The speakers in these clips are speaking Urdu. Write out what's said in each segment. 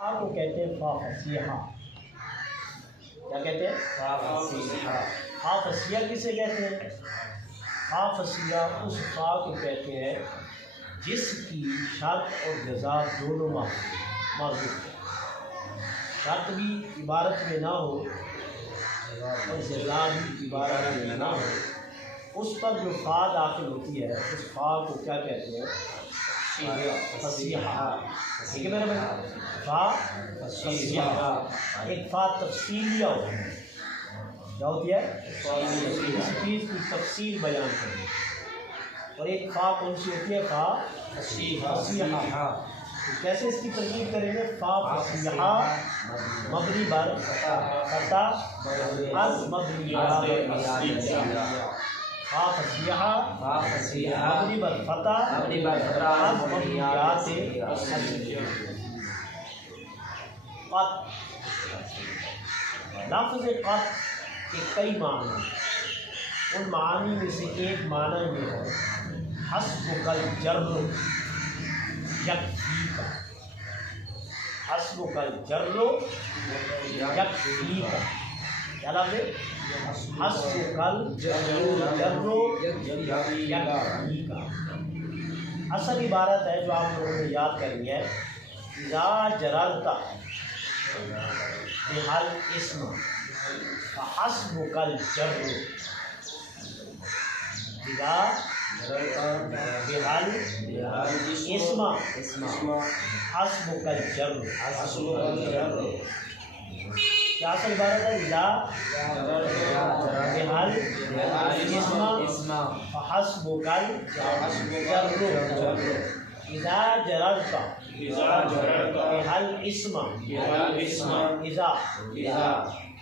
کو کہتے ہیں فا فصیحہ. کیا کہتے ہیں؟ فا فصیحہ. فا فصیحہ کسے کہتے ہیں؟ فا فصیحہ اس فا کو کہتے ہیں جس کی شرط اور جزا دونوں موجود ہے. شرط بھی عبارت میں نہ ہو اور جزا بھی عبارت میں نہ ہو. اس پر جو فا داخل ہوتی ہے اس فا کو کیا کہتے ہیں؟ فصیحہ. ٹھیک ہے میرے بھائی؟ فا فصیحہ. ایک فا تفصیلیہ ہوتی ہے. کیا ہوتی ہے؟ کسی چیز کی تفصیل بیان کرنا. اور ایک فا کون سی ہوتی ہے؟ فا فصیحہ. کیسے اس کی ترکیب کریں گے؟ فا فصیحہ مبنی بر فتح از مبنی فا فصیحہ مبنی بر فتح از مبنیات قط. لفظ قط کے کئی معنی ہیں. ان معانی میں سے ایک معنی یہ ہے حسبک الجر یکفیک. حسبک الجر یکفیک. کیا لفظ ہے؟ حسبک الجر یکفیک. اصل عبارت ہے جو آپ لوگوں نے یاد کرنی ہے. اذا جررت بحل اسم فحسبک الجر. اذا بحل اسم حسبک الجر. کیا اصل عبارت ہے؟ اذا بحل اسم فحسبک الجر. اذا جررت بحل اسم اذا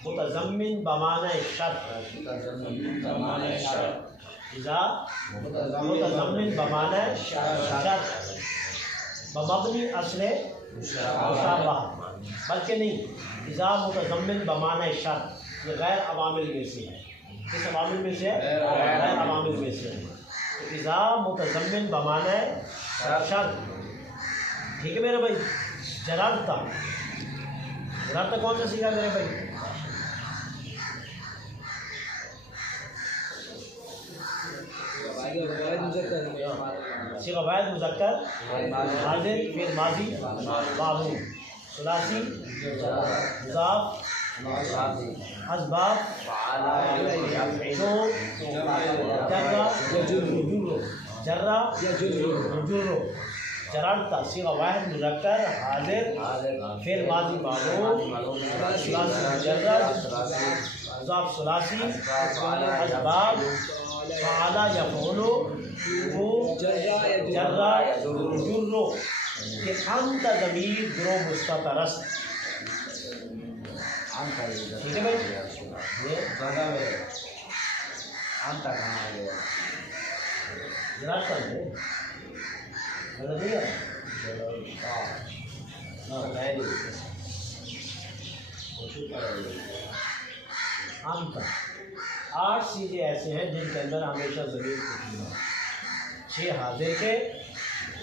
متضمن بمعنی شرط. اذا متضمن بمعنی شرط بمبنی اصل مشابہ. بلکہ نہیں، اذا متضمن بمعنی شرط یہ غیر عوامل میں سے ہے. کس عوامل میں سے ہے؟ غیر عوامل میں سے ہے. اذا متضمن بمعنی شرط. ٹھیک ہے میرے بھائی؟ جررت کون سا سیکھا میرے بھائی؟ صیغہ واحد مذکر حاضر فعل ماضی معمول ثلاثی مضاف اسباب شون جرہ یجر. جررت صیغہ واحد مذکر حاضر فعل ماضی معمول ثلاثی جرہ مضاف ثلاثی اسباب فعل یفعل جرہ یجر. کہ انت ضمیر گروہ مستتر است. ٹھیک ہے بھائی؟ یہ انت کہاں آ گیا؟ ذرا کر دے غلط نہیں ہے. انت 8 چیزیں ایسے ہیں جن کے اندر ہمیشہ ضمیر ہوتی ہے. 6 حاضر کے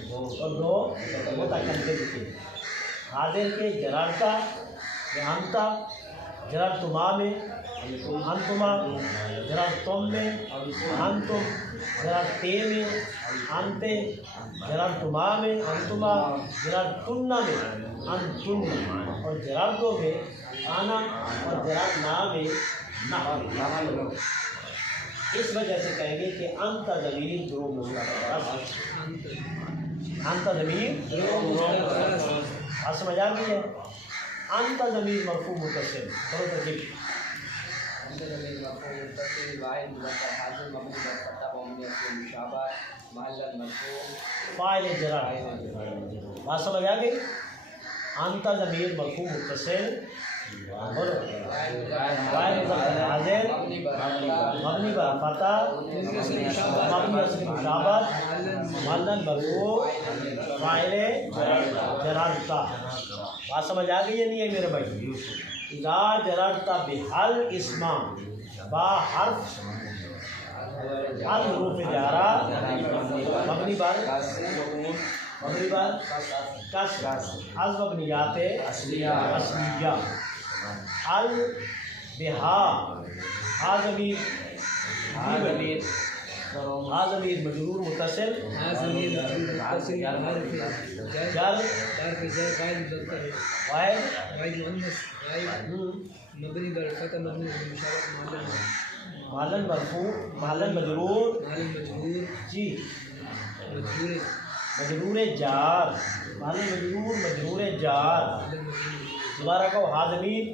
اور 2 متکلم کے. حاضر کے جررت میں انت، جررتما میں انتما، جررتم میں انتم، جررتے میں انتے، جررتما میں انتما، جررتن میں انتن، اور جررتو میں انا، اور جررتنا میں نحن. اس وجہ سے کہیں گے کہ انت ضمیر گروہ مستتر. انت ضمیر آپ سمجھ آ گئی ہے؟ انت ضمیر مرفوع متصل. کرو ترکیب. فاعل جرر. بات سمجھ آ گئی؟ انت ضمیر مرفوع متصل حاضر مبنی بر فتح مبنی اصل مشابہت محل مرفوع فاعل جررت. بات سمجھ آ گئی ہے نہیں ہے میرے بھائی؟ اذا جررت بحل اسم با حرف الحروف جارہ مبنی بر مبنی بر کسر از مبنیات اصلیہ البہا ہا ضمیر مجرور متصل جر مبنی بر فتح مبنی محلن مرفوع محلن مجرور جی مجرور جار محلن مجرور جار دوبارہ کہو ہا ضمیر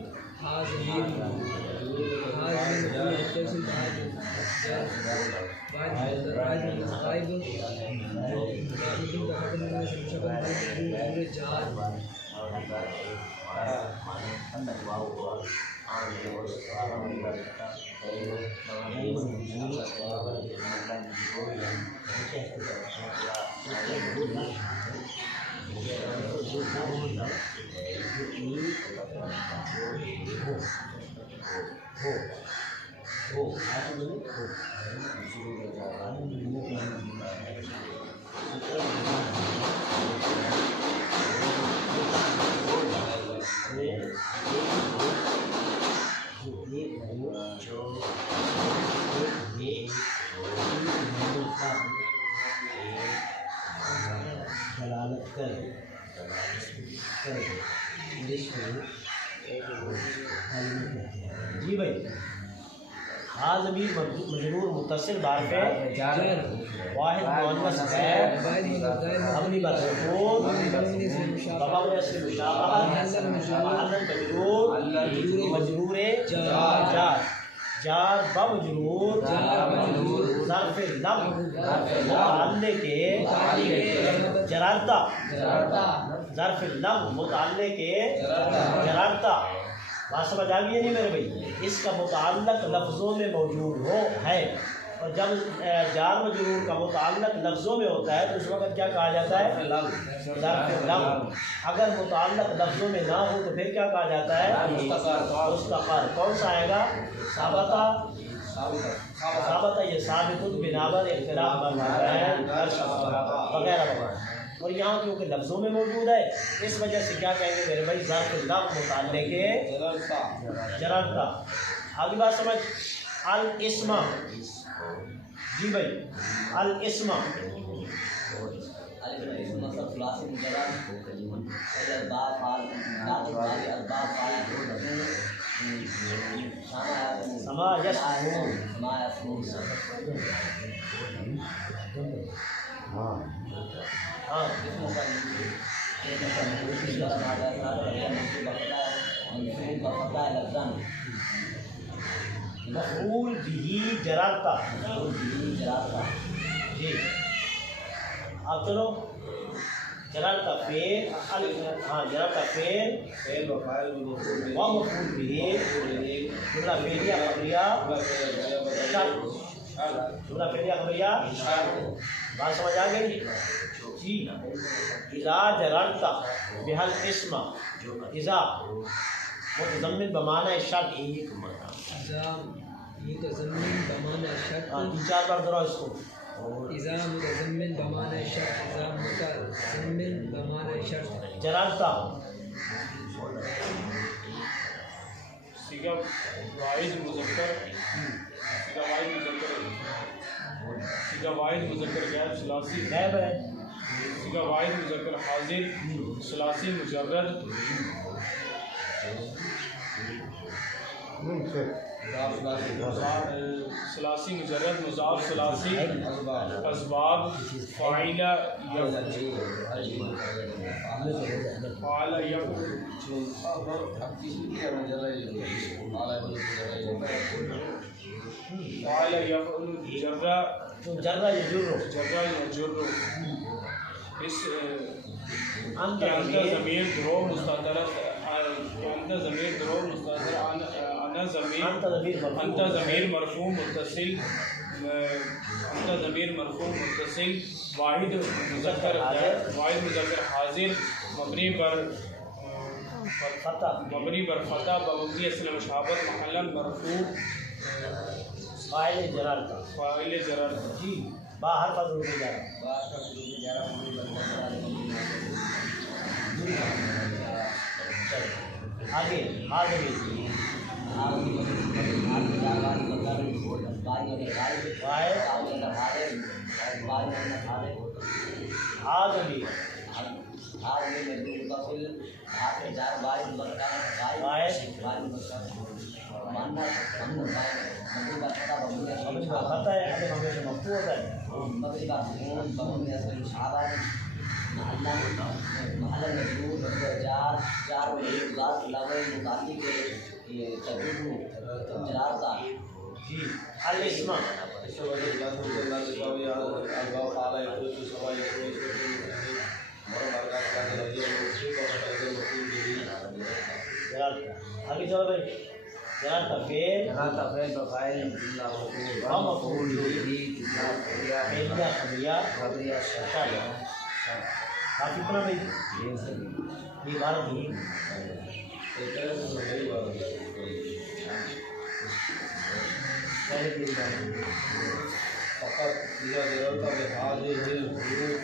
جی بھائی ہا ضمیر مجرور متصل بارف واحد مؤنث غیر مبنی بر سکون باب اصل مشابہہ محل مجرور مجرور جار بمجرور ظرف لم متعلق جرارتا ظرف لم متعلق جرارتا بات سمجھ آ گئی نہیں میرے بھائی اس کا متعلق لفظوں میں موجود ہے اور جب جار مجرور کا متعلق لفظوں میں ہوتا ہے تو اس وقت کیا کہا جاتا ہے ظرف لم اگر متعلق لفظوں میں نہ ہو تو پھر کیا کہا جاتا ہے مستقر کون سا آئے گا ثابتہ یہ ثابت بنابر اختلاف وغیرہ وغیرہ اور یہاں کیونکہ لفظوں میں موجود ہے اس وجہ سے کیا کہیں گے میرے بھائی ظرف لم متعلق جرارتا آگے بات سمجھ الاسم جی بھائی الاسم سما یسمو مفعول بھی جرارتا جی اب چلو جرارتا فعل جرارتا فعل ومفعول بھی جملہ فعلیہ خبریہ بات سمجھ آ گئی جی اذا جررتا بہل اسم اذا متضمن بمعنی شرط متضمن بمعنی شرط تین چار بار دہراؤ اس کو اذا متضمن بمعنی شرط اذا متضمن بمعنی شرط جررتا صیغہ واحد مذکر صیغہ واحد مذکر غائب ثلاثی غائب ہے صیغہ واحد مذکر حاضر ثلاثی مجرد ثلاثی مجرد مضاف ثلاثی اسباب فاعل فعل فعل يفعل جر یجر اس انت ضمیر درو مستتر انت ضمیر درو مستتر انت ضمیر مرفوع متصل انت ضمیر مرفوع متصل واحد مذکر حاضر مبنی پر فتح بمبنی اصل مشابہت محلا مرفوع فاعل جرار فاعل جرار جی باہر پر روکے جا رہا آگے حاضری حاضری خطا ہے ابھی ہمیشہ مفتوح ہوتا ہے جی الاسم آگے چلو بھائی جناب تفیل ومفعول به فعلیہ خبریہ شرطیہ آپ کتنا بھائی یہ عبارت نہیں فقط إذا ضربت بهذه الحروف